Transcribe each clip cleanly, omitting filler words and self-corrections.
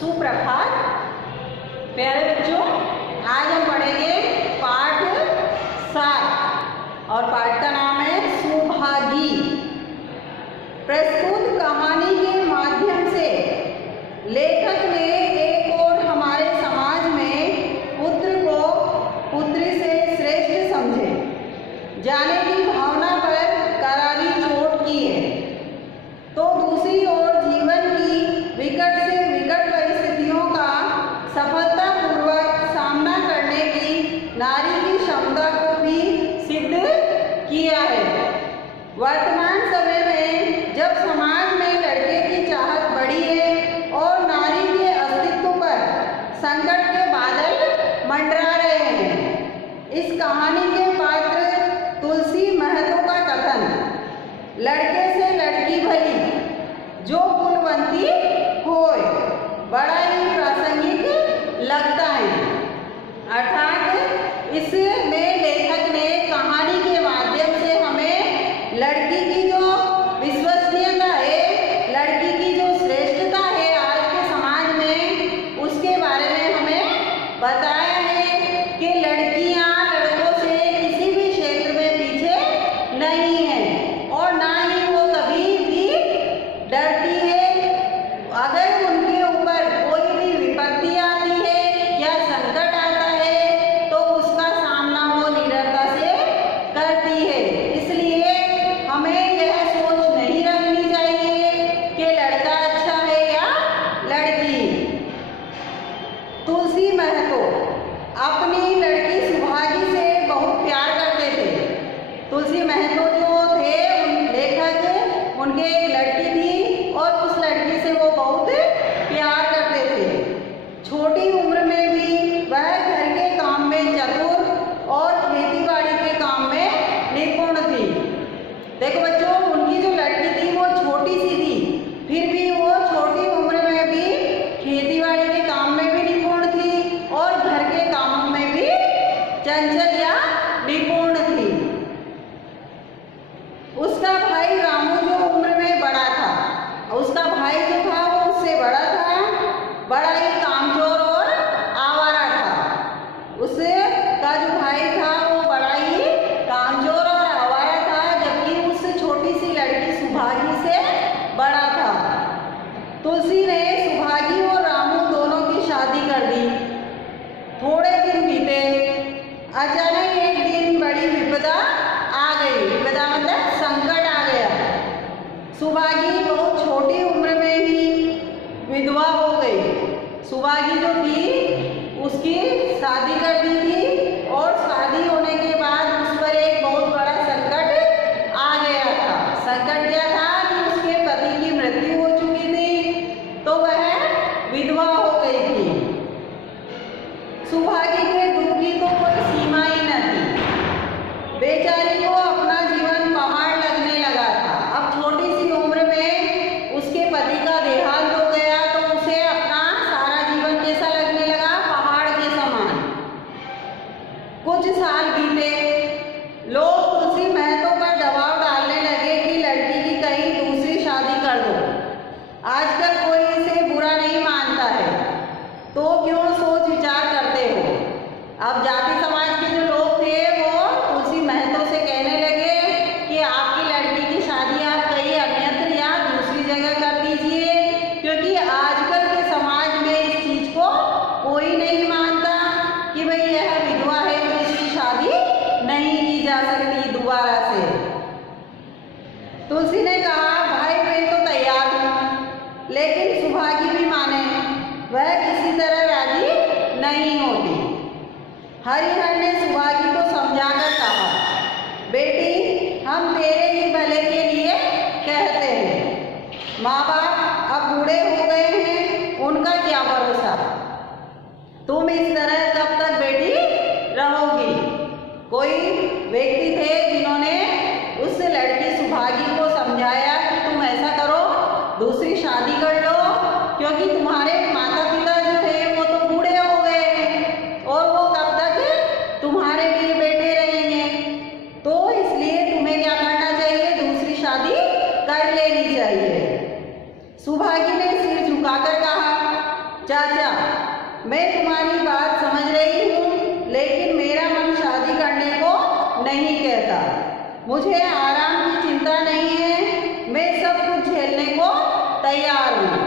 सुप्रभात प्यारे बच्चों, आज हम पढ़ेंगे पाठ 7 और पाठ का नाम है सुभागी। प्रस्तुत कहानी के माध्यम से लेखक ने एक और हमारे समाज में पुत्र को पुत्री से श्रेष्ठ समझे जाने की भावना पर करारी चोट की है, तो दूसरी ओर जीवन की विकट से विकट परिस्थितियों का सफलतापूर्वक सामना करने की नारी की क्षमता को भी सिद्ध किया है। वर्तमान समय में जब समाज में लड़के की चाहत बढ़ी है और नारी के अस्तित्व पर संकट के बादल मंडरा रहे हैं, इस कहानी के पात्र तुलसी महतो का कथन लड़के से लड़की भली जो गुणवंती होए बड़ा ही प्रासंगिक लगता है। अर्थात इसमें लेखक ने कहानी के माध्यम से हमें लड़की की जो विश्वसनीयता है, लड़की की जो श्रेष्ठता है आज के समाज में, उसके बारे में हमें बताया है कि लड़कियां लड़कों से किसी भी क्षेत्र में पीछे नहीं है और ना ही वो कभी भी डरती है। अगर उनके ऊपर कोई भी विपत्ति आती है या संकट आता है तो उसका सामना वो निडरता से करती है। इसलिए हमें यह सोच नहीं रखनी चाहिए कि लड़का अच्छा है या लड़की। तुलसी महतो अपनी लड़की सुभागी से बहुत प्यार करते थे। तुलसी महतो जो थे लेखक, उनके एक लड़की थी और उस लड़की से वो बहुत प्यार करते थे। छोटी उम्र में भी वह घर के काम में चतुर और खेती बाड़ी के काम में निपुण थी। देखो बच्चों, उनकी जो लड़की थी वो छोटी सी थी, फिर भी वो छोटी उम्र में भी खेती बाड़ी के काम में भी निपुण थी और घर के कामों में भी चंचल या निपुण थी। उसका भाई रामू जो उम्र में बड़ा था, उसका भाई जो था वो उससे बड़ा था, बड़ा ही कामचोर और आवारा था। उससे का जो भाई था वो बड़ा ही कामचोर और आवारा था, जबकि उससे छोटी सी लड़की सुभागी से बड़ा था। तुलसी ने सुभागी और रामू दोनों की शादी कर दी। थोड़े दिन बीते, अचानक एक दिन बड़ी विपदा आ गई। विपदा मतलब संकट आ गया। सुभागी बहुत छोटी उम्र में ही विधवा हो गई। सुभागी जो थी उसकी शादी कर दी थी और शादी होने के बाद उस पर एक बहुत बड़ा संकट आ गया था। संकट क्या था कि उसके पति की मृत्यु हो चुकी थी, तो वह विधवा हो गई थी। सुभागी के दुख की तो कोई सीमा ही न थी। बेचारी को अपना जीवन पहाड़ लगने लगा था। अब छोटी सी उम्र में उसके पति का देहांत हो गया तो उसे अपना सारा जीवन कैसा लगने लगा? पहाड़ के समान। कुछ साल बीते, लोग तुलसी महतो पर दबाव डालने लगे कि लड़की की कहीं दूसरी शादी कर दो। आजकल कोई इसे बुरा नहीं मानता है, तो क्यों सोच विचार करते हो? अब जाति समाज के जो लोग थे वो तुलसी महतो से कहने लगे कि आपकी लड़की की शादी आप कहीं अन्यत्र या दूसरी जगह कर दीजिए, क्योंकि आजकल के समाज में इस चीज को कोई नहीं मानता कि भाई यह विधवा है तो इसकी शादी नहीं की जा सकती दोबारा से। तुलसी ने कहा, भाई मैं तो तैयार हूँ, लेकिन सुभागी भी माने, वह किसी तरह राजी नहीं होती। हरिहर ने सुभागी को समझाकर कहा, बेटी हम तेरे ही भले के लिए कहते हैं। माँ बाप अब बूढ़े हो गए हैं, उनका क्या भरोसा? तुम इस तरह कब तक बेटी रहोगी? कोई व्यक्ति थे जिन्होंने उस लड़की सुभागी को समझाया कि तुम ऐसा करो, दूसरी शादी कर लो, क्योंकि तुम्हारे माता पिता जो है वो तो बूढ़े हो गए हैं और वो कब तक तुम्हारे लिए बैठे रहेंगे। तो इसलिए तुम्हें क्या करना चाहिए? दूसरी शादी कर लेनी चाहिए। सुभागी ने सिर झुकाकर कहा, चाचा, मैं तुम्हारी बात समझ रही हूँ, लेकिन मेरा मन शादी करने को नहीं कहता। मुझे आराम की चिंता नहीं है, मैं सब कुछ झेलने को तैयार हूँ।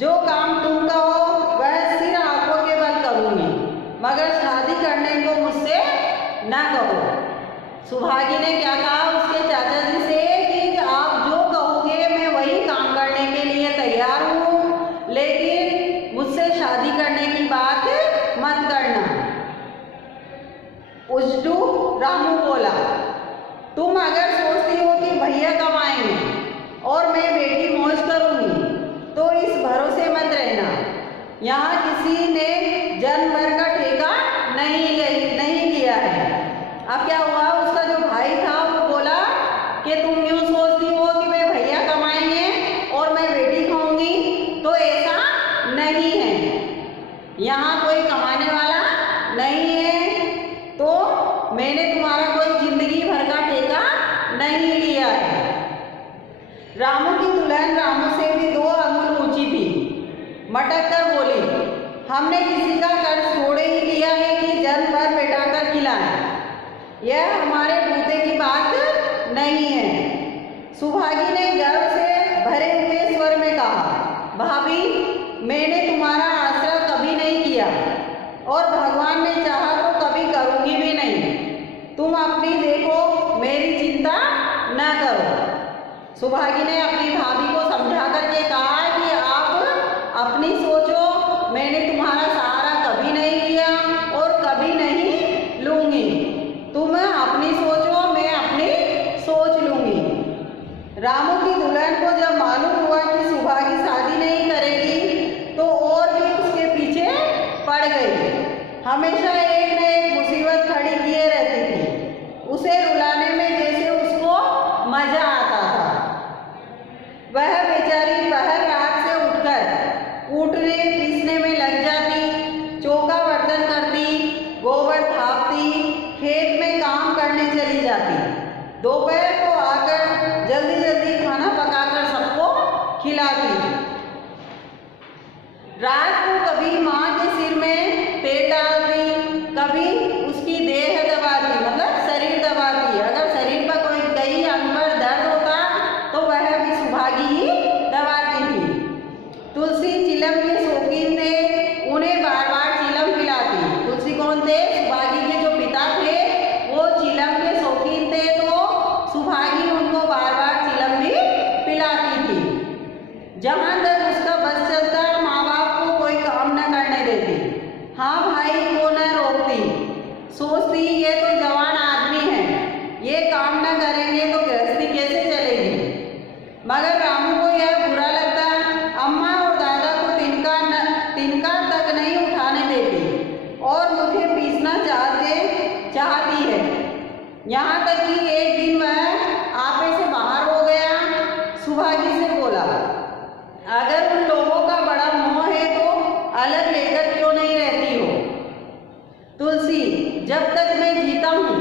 जो काम तुम कहो वह सिर आंखों के बल करूँगी, मगर शादी करने को मुझसे ना कहो। सुभागी ने क्या कहा उसके चाचा जी से कि आप जो कहोगे मैं वही काम करने के लिए तैयार हूँ, लेकिन मुझसे शादी करने की बात मत करना। उज्जू रामू बोला, तुम अगर सोचती हो कि भैया कमाएंगे और मैं बेटी मौज करूँगी तो इस भरोसे मत रहना। यहाँ किसी ने जन्म भर का ठेका नहीं लिया है। अब क्या हुआ, उसका जो भाई था वो बोला कि तुम यूँ सोचती हो कि मैं भैया कमाएंगे और मैं बेटी खाऊंगी, तो ऐसा नहीं है। यहाँ कोई कमाने वाला नहीं है, तो मैंने तुम्हारा कोई जिंदगी भर का ठेका नहीं लिया है। रामू की दुल्हन रामू से भी 2 अंगुल ऊंची थी। मटक कर बोली, हमने किसी का कर्ज थोड़े ही लिया है कि जन्म भर बैठा कर खिलाएं। यह हमारे बूते की बात नहीं है। सुभागी ने गर्व से भरे हुए स्वर में कहा, भाभी, मैंने तुम्हारा आश्रय कभी नहीं किया और भगवान ने चाहा तो कभी करूँगी भी नहीं। तुम अपनी देखो, मेरी चिंता न करो। सुभागी ने अपनी भाभी को समझा करके कहा कि आप अपनी सोचो, मैंने तुम्हारा सहारा कभी नहीं लिया और कभी नहीं लूँगी। तुम अपनी सोचो, मैं अपनी सोच लूँगी। रामू की दुल्हन को जब मालूम हुआ कि सुभागी शादी नहीं करेगी तो और भी उसके पीछे पड़ गई। हमेशा एक न एक मुसीबत खड़ी किए रहती थी। उसे रुलाने में जैसे उसको मजा आता था। वह बेचारी पहर रात से उठकर कूटने पीसने में लग जाती, चौका बर्तन करती, गोबर थापती, खेत में काम करने चली जाती। दोपहर को आकर जल्दी जल्दी खाना पकाकर सबको खिलाती। रात को कभी माँ के सिर में तेल डालती, कभी उसकी देह दबाती, मतलब शरीर दबाती। अगर शरीर पर कोई कहीं अंग पर दर्द होता तो वह भी सुभागी ही दबाती थी। तुलसी चिलम के शौकीन थे, उन्हें बार बार चिलम पिलाती। तुलसी कौन थे? सुभागी के जो पिता थे वो चिलम के शौकीन थे, तो सुभागी उनको बार बार चिलम भी पिलाती थी। जहाँ तक उसका बस चलता, माँ बाप को कोई काम न करने देती। हाँ, भाई को न रोकती। सोचती ये तो जवान आदमी है, ये काम न करेंगे तो गृहस्थी कैसे चलेगी। मगर रामू को यह बुरा लगता। अम्मा और दादा को तिनका तक नहीं उठाने देती और मुझे पीसना चाहती है। यहाँ तक कि एक दिन वह आपे से बाहर हो गया। सुभागी से बोला, अगर उन लोगों का बड़ा मोह है तो अलग लेकर क्यों नहीं रहती हो। तुलसी, जब तक मैं जीता हूँ,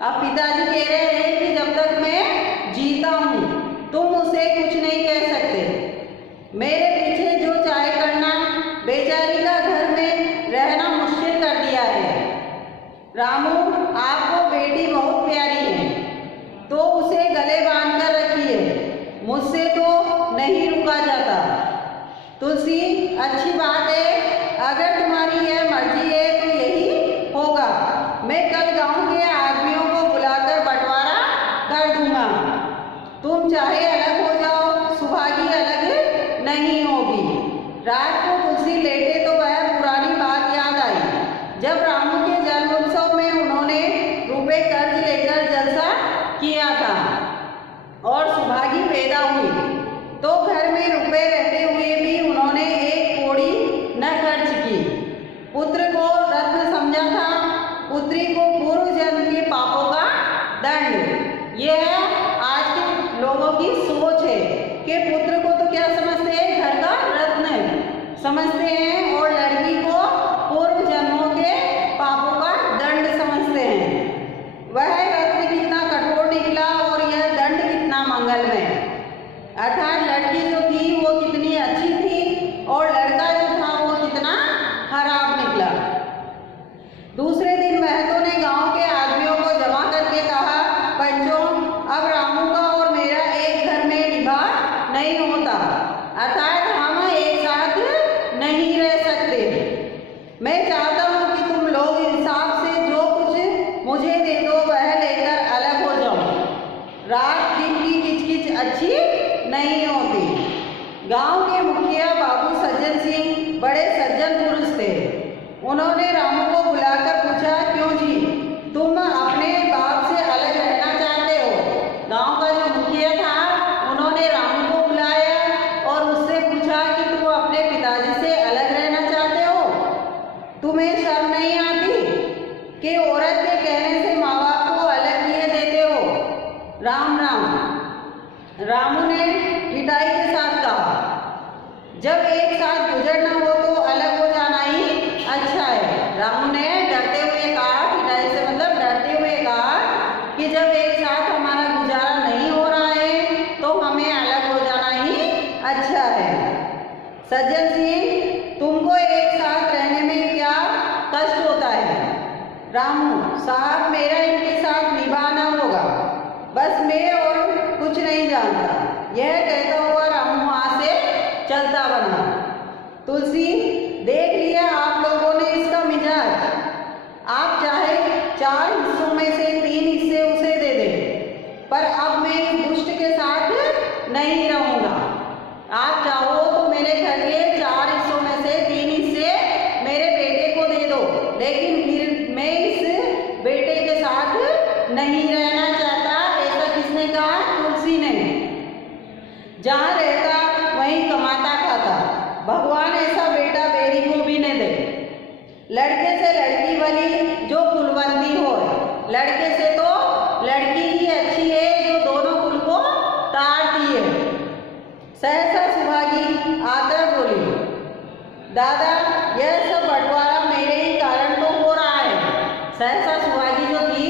अब पिताजी कह रहे हैं कि जब तक मैं जीता हूँ तुम उसे कुछ नहीं कह सकते। मेरे पीछे जो चाहे करना, बेचारी का घर में रहना मुश्किल कर दिया है। रामू, आपको बेटी बहुत प्यारी है तो उसे गले बांध कर रखिए, मुझसे तो नहीं रुका जाता। तुलसी, अच्छी बात है, अगर तुम्हारी यह मर्जी है तो यही होगा। मैं कल गांव के आदमियों को बुलाकर बंटवारा कर दूंगा। तुम चाहे अलग हो जाओ, सुभागी अलग नहीं होगी। रात को तुलसी लेटे तो वह पुरानी बात याद आई, जब रामू के जन्मोत्सव में उन्होंने रुपए कर्ज लेकर जलसा किया था और सुभागी पैदा हुई तो घर में रुपए रहते हुए भी उन्होंने एक कौड़ी न खर्च की। पुत्र को रत्न समझा था, पुत्री को पूर्व जन्म के पापों का दंड। यह आज के लोगों की सोच है कि पुत्र को तो क्या समझते हैं, घर का रत्न समझते हैं और लड़की को पूर्व जन्मों के पापों का दंड समझते हैं। वह रत्न कितना कठोर निकला और यह दंड कितना मंगलमय। अर्थात लड़की जो थी वो कितनी अच्छी थी और लड़का जो था नहीं होता, अर्थात हम एक साथ नहीं रह सकते। मैं चाहता हूँ कि तुम लोग इंसाफ से जो कुछ मुझे दे दो वह लेकर अलग हो जाओ। रात दिन की किचकिच अच्छी नहीं होती। गांव के मुखिया बाबू सज्जन सिंह बड़े सज्जन पुरुष थे। उन्होंने रामू को बुलाकर पूछा, क्यों जी, तुम अपने बाप से अलग रहना चाहते हो? गांव का जो मुखिया था उन्होंने रामू को बुलाया और उससे पूछा कि तुम अपने पिताजी से अलग रहना चाहते हो? तुम्हें शर्म नहीं आती कि औरत के कहने से माँ बाप को अलग किए देते हो? राम राम, रामू ने पिटाई के साथ कहा। जब एक साथ गुजरना हो तो अलग हो जाना ही अच्छा है। रामू ने डरते हुए कहा, पिटाई से मतलब डरते हुए कहा कि जब एक साथ हमारा गुजारा नहीं हो रहा है तो हमें अलग हो जाना ही अच्छा है। सज्जन सिंह, तुमको एक साथ रहने में क्या कष्ट होता है? रामू साहब, मेरा इनके साथ निभाना होगा, बस मैं और कुछ नहीं जानता। यह कहता हुआ रामू वहां से चलता बना। तुलसी, देख लिया आप लोगों ने इसका मिजाज। आप चाहे 4 हिस्सों में से 3 हिस्से उसे दे दे, पर अब मैं इस दुष्ट के साथ नहीं रहूंगा। आप चाहो तो मेरे घर के 4 हिस्सों में से 3 हिस्से मेरे बेटे को दे दो, लेकिन फिर मैं इस बेटे के साथ नहीं रहना चाहता। ऐसा किसने कहा? तुलसी ने। जहाँ रहता वहीं कमाता खाता, भगवान ऐसा बेटा बेरी को भी न दे। लड़के से लड़की वाली जो कुलवंती हो, लड़के से तो लड़की ही अच्छी है जो दोनों कुल को तारती है। सहसा सुहागी आकर बोली, दादा यह सब बंटवारा मेरे ही कारण तो हो रहा है। सहसा सुहागी जो थी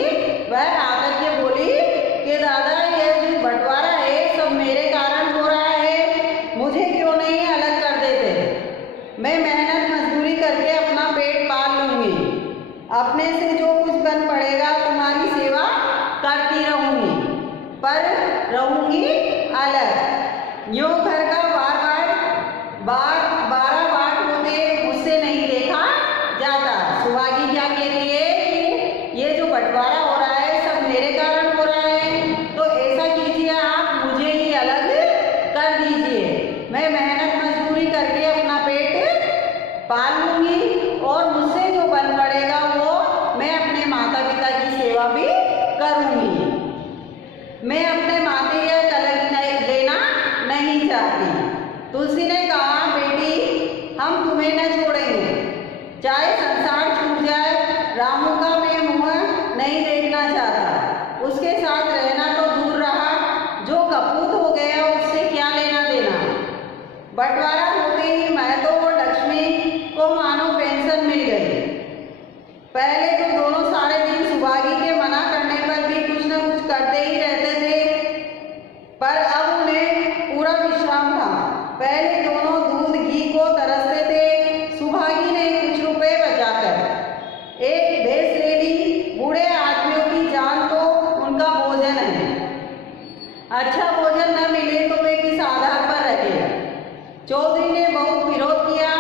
वह आकर के बोली कि दादा यह जो बंटवारा है सब मेरे कारण हो रहा है, मुझे क्यों नहीं अलग कर देते? मैं मेहनत मजदूरी करके अपना पेट पाल लूंगी, अपने से जो कुछ बन पड़ेगा तुम्हारी सेवा करती रहूंगी, पर रहूंगी अलग। यूँ घर का बारह बाट होते मुझसे नहीं देखा जाता। सुहागी क्या कह रही है कि ये जो बंटवारा हो रहा है सब मेरे कारण हो रहा है, तो ऐसा कीजिए आप मुझे ही अलग कर दीजिए। मैं मेहनत मजदूरी करके अपना पेट पाल लूंगी और मुझसे जो बन पड़ेगा वो मैं अपने माता पिता की सेवा भी करूंगी। मैं अपने माते या अलग लेना नहीं चाहती। तुलसी ने कहा, बेटी हम तुम्हें न छोड़ेंगे, चाहे संसार छूट जाए। रामू का मैं मुँह नहीं देखना चाहता, उसके साथ रहना तो दूर रहा, जो कपूत हो गया उससे क्या लेना देना। बंटवारा होते ही मैं तो वो लक्ष्मी को मानो पेंशन मिल गई। पहले तो दोनों सारे दिन सुहागी के मना करने पर भी कुछ न कुछ करते ही रहते थे, पर अब उन्हें पूरा विश्राम था। पहले दोनों दूध घी को तरसते थे। सुहागी ने कुछ रुपए बचाकर एक भैंस ले ली। बूढ़े आदमियों की जान तो उनका भोजन है, अच्छा भोजन न मिले तो वे किस आधार पर रहे। चौधरी ने बहुत विरोध किया,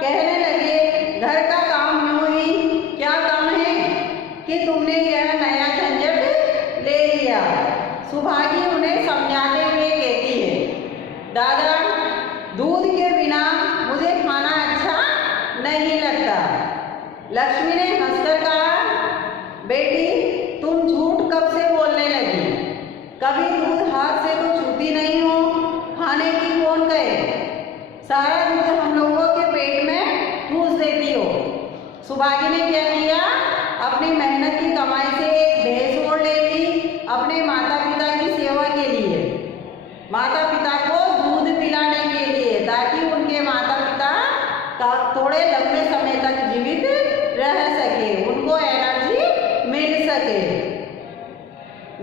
कहने लगे घर का काम यूं ही क्या कम है कि तुमने यह नया झंझट ले लिया। सुहागी उन्हें समझाते हुए कहती है, दादा दूध के बिना मुझे खाना अच्छा नहीं लगता। लक्ष्मी ने हंसकर कहा, बेटी तुम झूठ कब से बोलने लगी? कभी दूध हाथ से तो छूती नहीं हो, खाने की कौन कहे? सारा दूध हम लोगों के पेट में ठूस देती हो। सुहागी ने क्या किया? अपनी मेहनत की कमाई से एक भैंस और ले ली अपने माता पिता की सेवा के लिए, माता पिता को दूध पिलाने के लिए, ताकि उनके माता पिता थोड़े लंबे समय तक जीवित रह सके, उनको एनर्जी मिल सके।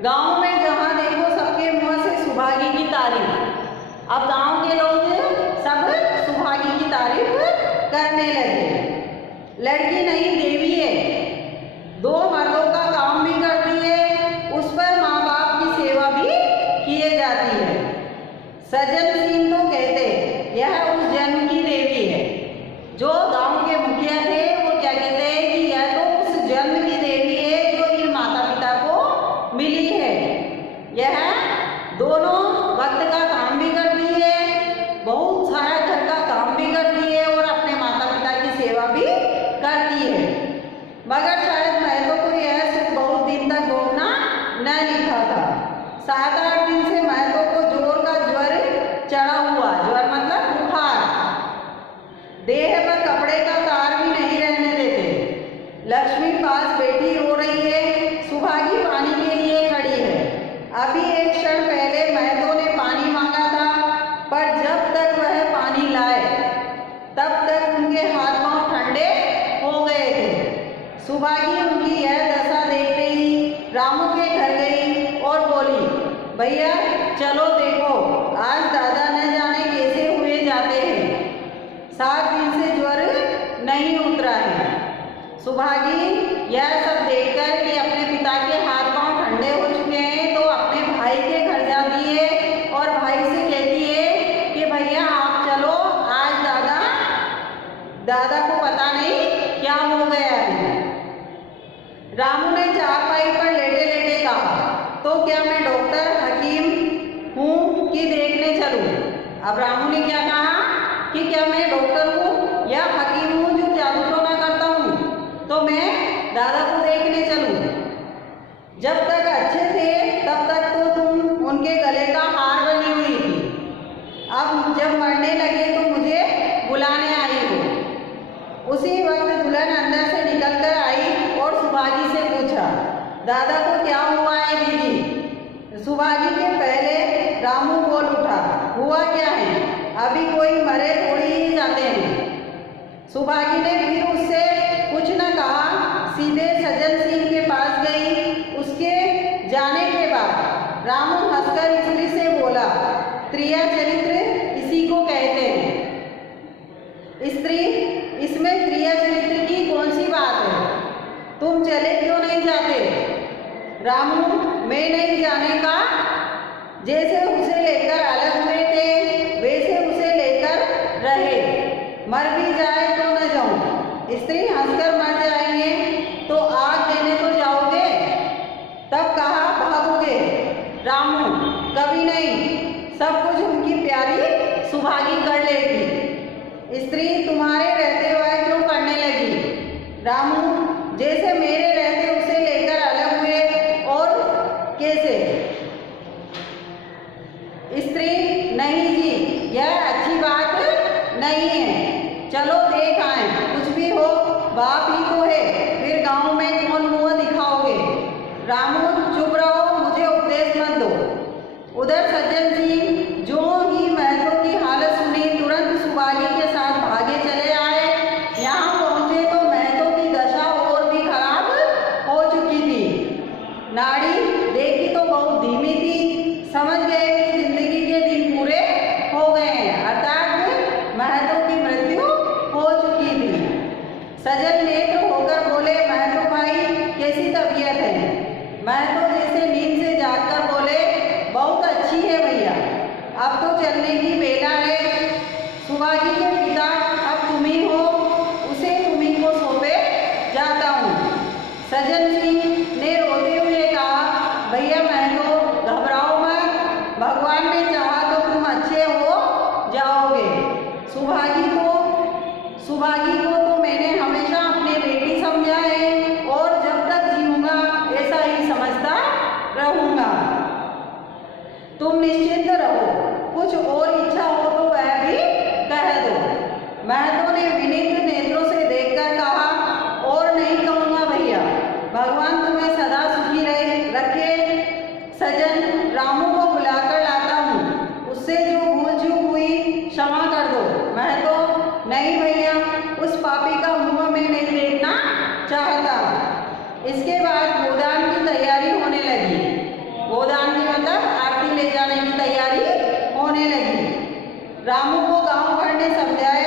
गांव में जहां देखो सबके मुंह से सुहागी की तारीफ। अब गांव के लोग सब सुहागी की तारीफ करने लगे। लड़की नहीं देवी है, 2 मर्दों का काम भी करती है, उस पर माँ बाप की सेवा भी किए जाती है। सज्जन सिंह तो कहते यह उस जन्म की देवी है। जो गांव के मुखिया थे वो क्या कहते हैं कि यह तो उस जन्म की देवी है जो इन माता पिता को मिली है। यह दोनों वक्त का काम भी करती है, बहुत सारा घर का काम भी करती है और अपने माता पिता की सेवा भी करती है। मगर शायद महतो को यह सुख बहुत दिन तक भोगना न लिखा था। 7-8 दिन से महतो को जोर का ज्वर चढ़ा हुआ, ज्वर मतलब बुखार, देह पर कपड़े का तार भी नहीं रहने देते। लक्ष्मी पास बैठी रो रही है, सुभागी पानी के लिए खड़ी है। अभी एक क्षण पहले महतो ने पानी मांगा था, पर जब तक वह पानी लाए तब तक उनके हाथ पांव ठंडे हो गए थे। सुभागी उनकी यह दशा देखते ही रामू के घर गई और बोली, भैया चलो देखो, आज दादा न जाने कैसे हुए जाते हैं, 7 दिन से ज्वर नहीं उतरा है। सुभागी यह सब देखकर कि अपने पिता के हाथ पांव ठंडे हो चुके हैं तो अपने भाई के घर जाती है और भाई से कहती है कि भैया आप चलो, आज दादा को पता नहीं क्या हो गया है। रामू ने चारपाई पर लेटे लेटे कहा, तो क्या मैं डॉक्टर हकीम हूँ कि देखने चलूँ? अब रामू ने क्या कहा कि क्या मैं डॉक्टर हूँ या हकीम हूँ जो जादू टोना करता हूँ, तो मैं दादा को देखने चलूँ? जब तक अच्छे थे तब तक तो तुम उनके गले का हार बनी हुई थी, अब जब मरने लगे तो मुझे बुलाने आई हो। उसी वक्त दुल्हन अंदर से निकल कर आई और सुभागी से पूछा, दादा को क्या हुआ है दीदी? सुभागी के पहले रामू बोल उठा, हुआ क्या है, अभी कोई मरे थोड़ी ही जाते हैं। सुभागी ने फिर उससे कुछ न कहा, सीधे सज्जन सिंह के पास गई। उसके जाने के बाद रामू हंसकर स्त्री से बोला, क्रिया चरित्र इसी को कहते हैं। स्त्री, इसमें क्रिया चरित्र की कौन सी बात है? तुम चले क्यों नहीं जाते? रामू, मैं नहीं जाने का। जैसे उसे लेकर अलग हुए थे वैसे उसे लेकर रहे, मर भी जाए तो न जाऊं। स्त्री हंसकर, मर जाएंगे तो आग देने तो जाओगे, तब कहाँ भागोगे? रामू, कभी नहीं, सब कुछ उनकी प्यारी सुभागी कर लेगी। स्त्री तुम्हारे रहते हुए क्यों करने लगी? रामू, जैसे मेरे रहते उसे लेकर अलग हुए और कैसे? स्त्री, नहीं जी, यह अच्छी बात नहीं है, चलो देख आए, कुछ भी हो बाप ही तो है, फिर गांव में कौन मुंह दिखाओगे? रामू, चुप रहो, मुझे उपदेश मत दो। उधर सज्जन सिंह जो ही महतो की हालत सुनी तुरंत सुभागी के साथ भागे चले आए। यहाँ पहुँचे तो महतो की दशा और भी खराब हो चुकी थी। नाड़ी देखी तो बहुत धीमी थी, समझ गए कि जिंदगी के दिन पूरे हो गए हैं, अर्थात महतो की मृत्यु हो चुकी थी। सज्जन नेत्र होकर बोले, महतो भाई कैसी तबीयत है? महतो जैसे नींद से जागकर बोले, बहुत अच्छी है भैया, अब तो चलने की बेला है। सुभागी के पिता अब तुम ही हो, उसे तुम ही को सौंपे जाता हूँ। सज्जन सिंह ने रोते हुए कहा, भैया महतो घबराओ मत, भगवान ने चाहा तो तुम अच्छे हो जाओगे। सुभागी को तो मैंने हमेशा अपनी बेटी समझा है और जब तक जीऊंगा ऐसा ही समझता रहूँगा। तुम निश्चिंत रहो, कुछ और इच्छा हो तो वह भी कह दो। महतो ने विनीत नेत्रों से देखकर कहा, और नहीं कहूँगा भैया, भगवान तुम्हें सदा सुखी रखे। सज्जन, रामू को बुलाकर लाता हूँ, उससे जो भूल चूक हुई क्षमा कर दो। महतो, नहीं भैया, उस पापी का मुँह में नहीं देखना चाहता। इसके बाद गोदान की तैयारी होने लगी। गोदान की मतलब आरती ले जाने की तैयारी होने लगी। रामू को गांव भर ने समझाया